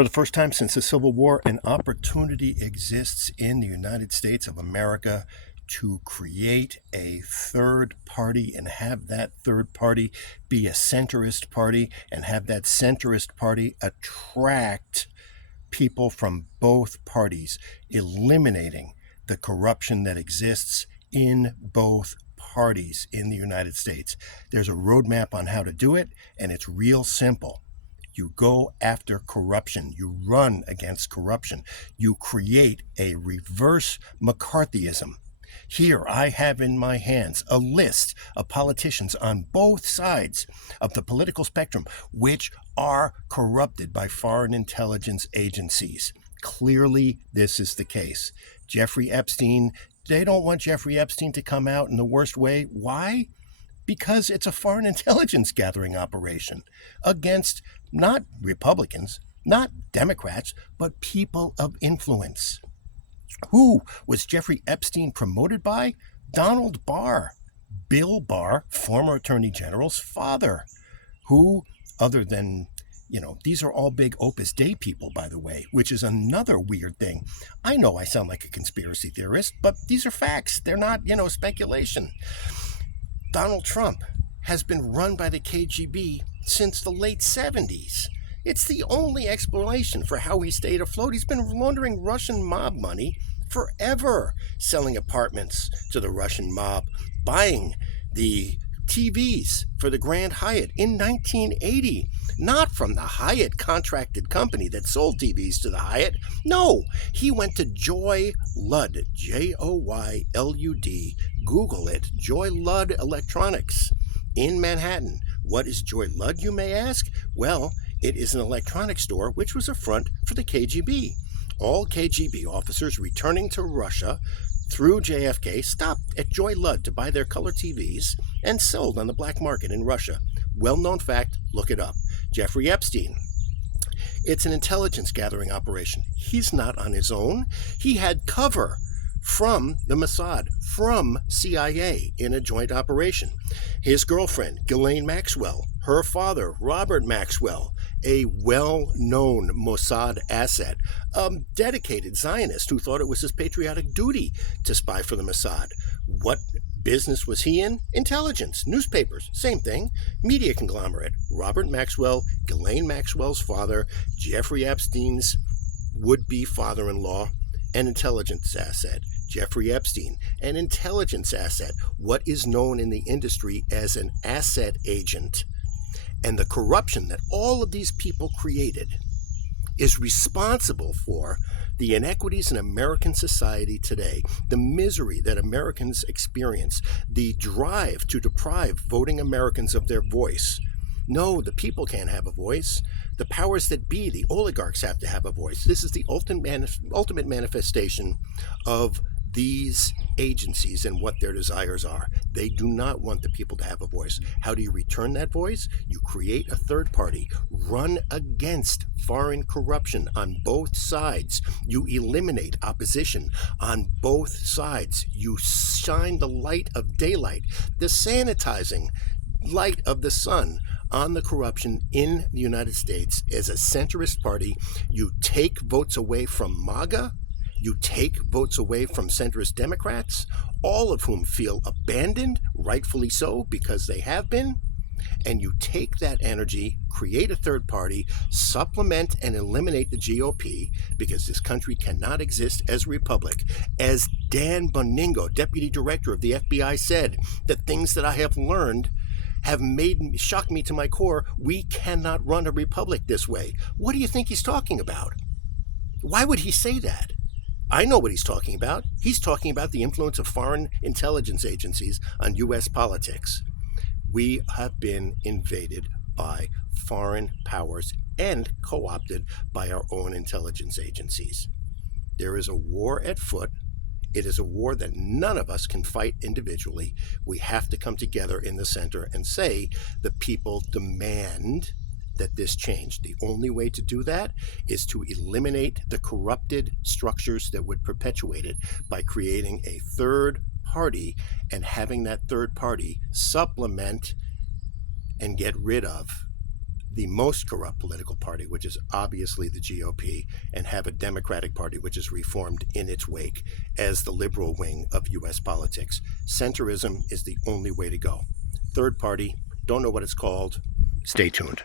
For the first time since the Civil War, an opportunity exists in the United States of America to create a third party and have that third party be a centrist party and have that centrist party attract people from both parties, eliminating the corruption that exists in both parties in the United States. There's a roadmap on how to do it, and it's real simple. You go after corruption. You run against corruption. You create a reverse McCarthyism. Here I have in my hands a list of politicians on both sides of the political spectrum which are corrupted by foreign intelligence agencies. Clearly, this is the case. Jeffrey Epstein, they don't want Jeffrey Epstein to come out in the worst way. Why? Because it's a foreign intelligence gathering operation against not Republicans, not Democrats, but people of influence. Who was Jeffrey Epstein promoted by? Donald Barr, Bill Barr, former Attorney General's father, who, other than, these are all big Opus Dei people, by the way, which is another weird thing. I know I sound like a conspiracy theorist, but these are facts. They're not, speculation. Donald Trump has been run by the KGB since the late 70s. It's the only explanation for how he stayed afloat. He's been laundering Russian mob money forever, selling apartments to the Russian mob, buying the TVs for the Grand Hyatt in 1980, not from the Hyatt contracted company that sold TVs to the Hyatt. No, he went to Joy Ludd, Joylud. Google it, Joy Ludd Electronics in Manhattan. What is Joy Ludd, you may ask? Well, it is an electronics store which was a front for the KGB. All KGB officers returning to Russia through JFK stopped at Joy Ludd to buy their color TVs and sold on the black market in Russia. Well-known fact, look it up. Jeffrey Epstein. It's an intelligence gathering operation. He's not on his own. He had cover from the Mossad, from CIA in a joint operation. His girlfriend, Ghislaine Maxwell, her father, Robert Maxwell, a well-known Mossad asset, a dedicated Zionist who thought it was his patriotic duty to spy for the Mossad. What business was he in? Intelligence, newspapers, same thing. Media conglomerate. Robert Maxwell, Ghislaine Maxwell's father, Jeffrey Epstein's would-be father-in-law, an intelligence asset. Jeffrey Epstein, an intelligence asset, what is known in the industry as an asset agent. And the corruption that all of these people created is responsible for the inequities in American society today, the misery that Americans experience, the drive to deprive voting Americans of their voice. No, the people can't have a voice. The powers that be, the oligarchs, have to have a voice. This is the ultimate manifestation of these agencies and what their desires are. They do not want the people to have a voice. How do you return that voice? You create a third party, run against foreign corruption on both sides. You eliminate opposition on both sides. You shine the light of daylight, the sanitizing light of the sun on the corruption in the United States as a centrist party. You take votes away from MAGA. You take votes away from centrist Democrats, all of whom feel abandoned, rightfully so, because they have been. And you take that energy, create a third party, supplement and eliminate the GOP, because this country cannot exist as a republic. As Dan Boningo, Deputy Director of the FBI, said, the things that I have learned have shocked me to my core. We cannot run a republic this way. What do you think he's talking about? Why would he say that? I know what he's talking about. He's talking about the influence of foreign intelligence agencies on U.S. politics. We have been invaded by foreign powers and co-opted by our own intelligence agencies. There is a war at foot. It is a war that none of us can fight individually. We have to come together in the center and say the people demand that this change. The only way to do that is to eliminate the corrupted structures that would perpetuate it by creating a third party and having that third party supplement and get rid of the most corrupt political party, which is obviously the GOP, and have a Democratic Party which is reformed in its wake as the liberal wing of U.S. politics. Centrism is the only way to go. Third party, don't know what it's called. Stay tuned.